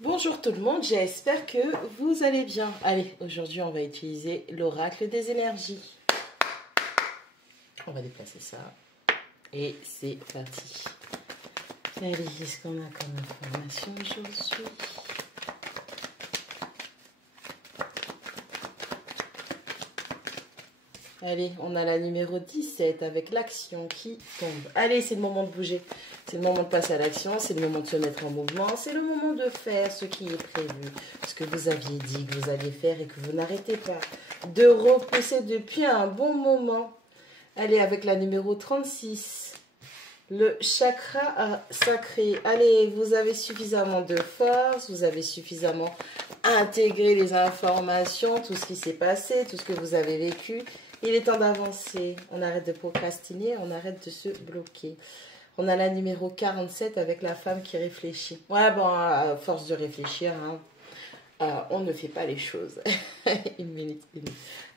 Bonjour tout le monde, j'espère que vous allez bien. Allez, aujourd'hui on va utiliser l'oracle des énergies. On va déplacer ça et c'est parti. Allez, qu'est-ce qu'on a comme information aujourd'hui? Allez, on a la numéro 17 avec l'action qui tombe. Allez, c'est le moment de bouger. C'est le moment de passer à l'action, c'est le moment de se mettre en mouvement, c'est le moment de faire ce qui est prévu, ce que vous aviez dit que vous alliez faire et que vous n'arrêtez pas de repousser depuis un bon moment. Allez, avec la numéro 36, le chakra sacré. Allez, vous avez suffisamment de force, vous avez suffisamment intégré les informations, tout ce qui s'est passé, tout ce que vous avez vécu. Il est temps d'avancer. On arrête de procrastiner, on arrête de se bloquer. On a la numéro 47 avec la femme qui réfléchit. Ouais, bon, à force de réfléchir, on ne fait pas les choses. Une minute.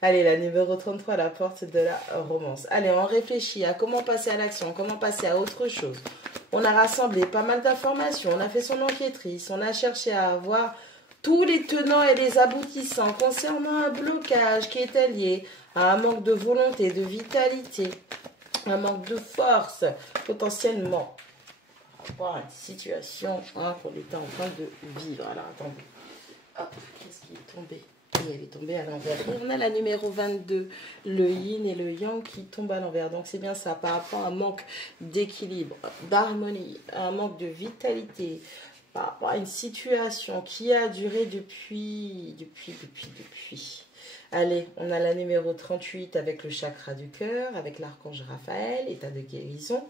Allez, la numéro 33, la porte de la romance. Allez, on réfléchit à comment passer à l'action, comment passer à autre chose. On a rassemblé pas mal d'informations, on a fait son enquêtrice, on a cherché à avoir tous les tenants et les aboutissants concernant un blocage qui est lié à un manque de volonté, de vitalité, un manque de force, potentiellement, par une situation qu'on était en train de vivre. Alors, attendez. Ah, qu'est-ce qui est tombé? Et elle est tombée à l'envers. On a la numéro 22, le yin et le yang qui tombent à l'envers. Donc, c'est bien ça, par rapport à un manque d'équilibre, d'harmonie, un manque de vitalité, par rapport à une situation qui a duré depuis. Allez, on a la numéro 38 avec le chakra du cœur, avec l'archange Raphaël, état de guérison.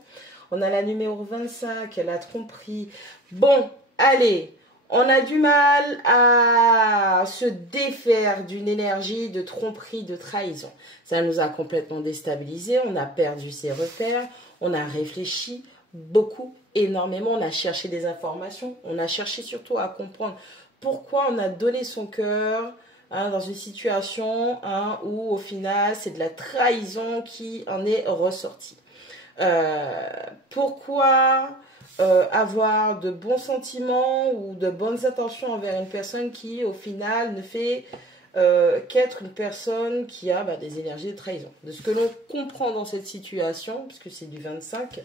On a la numéro 25, la tromperie. Bon, allez, on a du mal à se défaire d'une énergie de tromperie, de trahison. Ça nous a complètement déstabilisés, on a perdu ses repères, on a réfléchi beaucoup, énormément, on a cherché des informations, on a cherché surtout à comprendre pourquoi on a donné son cœur dans une situation où au final c'est de la trahison qui en est ressortie. Pourquoi avoir de bons sentiments ou de bonnes intentions envers une personne qui au final ne fait qu'être une personne qui a des énergies de trahison. De ce que l'on comprend dans cette situation, puisque c'est du 25,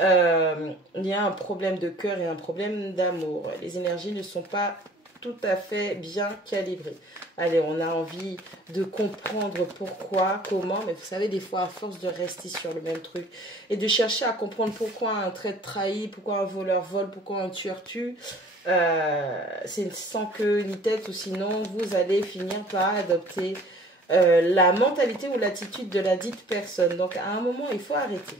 il y a un problème de cœur et un problème d'amour. Les énergies ne sont pas tout à fait bien calibrées. Allez, on a envie de comprendre pourquoi, comment, mais vous savez, des fois, à force de rester sur le même truc et de chercher à comprendre pourquoi un traître trahit, pourquoi un voleur vole, pourquoi un tueur tue, c'est sans queue ni tête, ou sinon vous allez finir par adopter la mentalité ou l'attitude de la dite personne. Donc, à un moment, il faut arrêter.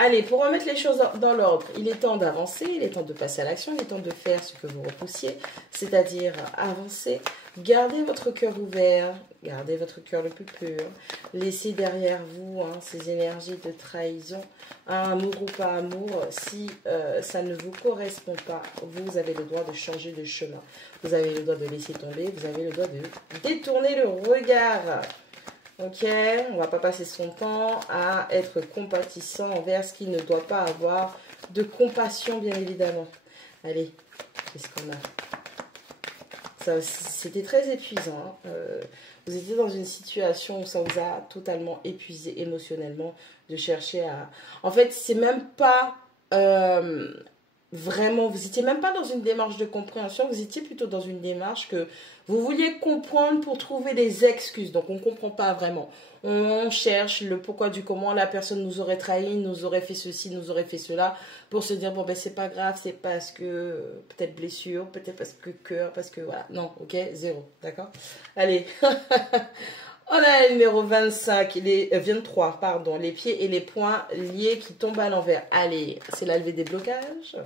Allez, pour remettre les choses dans l'ordre, il est temps d'avancer, il est temps de passer à l'action, il est temps de faire ce que vous repoussiez, c'est-à-dire avancer. Gardez votre cœur ouvert, gardez votre cœur le plus pur. Laissez derrière vous ces énergies de trahison, amour ou pas amour. Si ça ne vous correspond pas, vous avez le droit de changer de chemin. Vous avez le droit de laisser tomber, vous avez le droit de détourner le regard. Ok, on ne va pas passer son temps à être compatissant envers ce qui ne doit pas avoir de compassion, bien évidemment. Allez, qu'est-ce qu'on a? C'était très épuisant. Vous étiez dans une situation où ça vous a totalement épuisé émotionnellement de chercher à... En fait, c'est même pas... Vraiment, vous n'étiez même pas dans une démarche de compréhension, vous étiez plutôt dans une démarche que vous vouliez comprendre pour trouver des excuses. Donc, on ne comprend pas vraiment. On cherche le pourquoi du comment, la personne nous aurait trahi, nous aurait fait ceci, nous aurait fait cela, pour se dire, bon, ben, c'est pas grave, c'est parce que, peut-être blessure, peut-être parce que cœur, parce que, voilà. Non, ok, zéro, d'accord? Allez, on a le numéro 25, 23, pardon, les pieds et les poings liés qui tombent à l'envers. Allez, c'est la levée des blocages.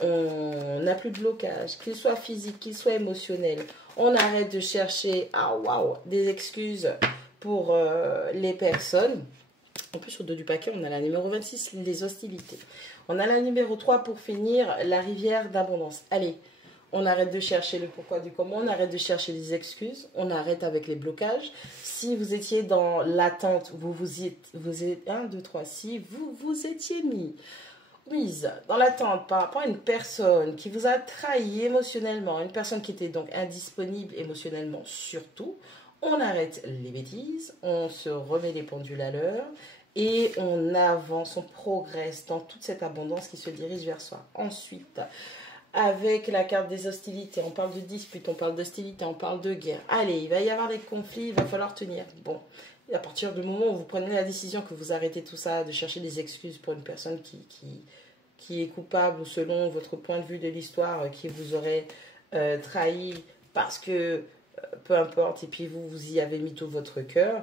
On n'a plus de blocage, qu'il soit physique, qu'il soit émotionnel. On arrête de chercher des excuses pour les personnes. En plus, au dos du paquet, on a la numéro 26, les hostilités. On a la numéro 3 pour finir, la rivière d'abondance. Allez, on arrête de chercher le pourquoi du comment, on arrête de chercher les excuses, on arrête avec les blocages. Si vous étiez dans l'attente, si vous vous étiez mis mise dans l'attente par rapport à une personne qui vous a trahi émotionnellement, une personne qui était donc indisponible émotionnellement surtout, on arrête les bêtises, on se remet les pendules à l'heure et on avance, on progresse dans toute cette abondance qui se dirige vers soi. Ensuite, avec la carte des hostilités, on parle de dispute, on parle d'hostilité, on parle de guerre. Allez, il va y avoir des conflits, il va falloir tenir. Bon, à partir du moment où vous prenez la décision que vous arrêtez tout ça, de chercher des excuses pour une personne qui est coupable ou selon votre point de vue de l'histoire, qui vous aurait trahi parce que peu importe, et puis vous y avez mis tout votre cœur,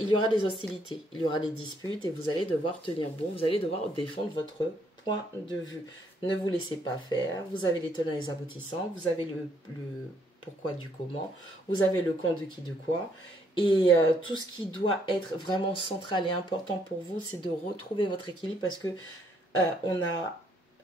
il y aura des hostilités, il y aura des disputes et vous allez devoir tenir bon, vous allez devoir défendre votre point de vue. Ne vous laissez pas faire, vous avez les tenants et les aboutissants, vous avez le pourquoi du comment, vous avez le quand de qui de quoi. Et tout ce qui doit être vraiment central et important pour vous, c'est de retrouver votre équilibre parce que on a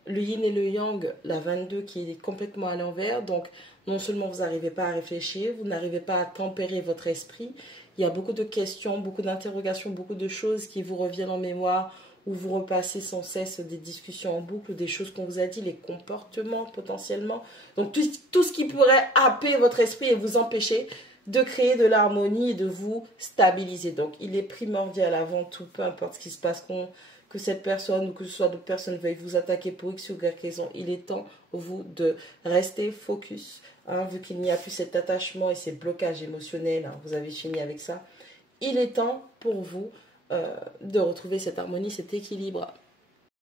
le yin et le yang, la 22 qui est complètement à l'envers. Donc, non seulement vous n'arrivez pas à réfléchir, vous n'arrivez pas à tempérer votre esprit. Il y a beaucoup de questions, beaucoup d'interrogations, beaucoup de choses qui vous reviennent en mémoire où vous repassez sans cesse des discussions en boucle, des choses qu'on vous a dit, les comportements potentiellement. Donc, tout ce qui pourrait happer votre esprit et vous empêcher de créer de l'harmonie et de vous stabiliser. Donc, il est primordial avant tout, peu importe ce qui se passe, que cette personne ou que ce soit d'autres personnes veuillent vous attaquer pour X ou Y raison, il est temps, vous, de rester focus. Hein, vu qu'il n'y a plus cet attachement et ces blocages émotionnels, hein, vous avez fini avec ça. Il est temps pour vous de retrouver cette harmonie, cet équilibre.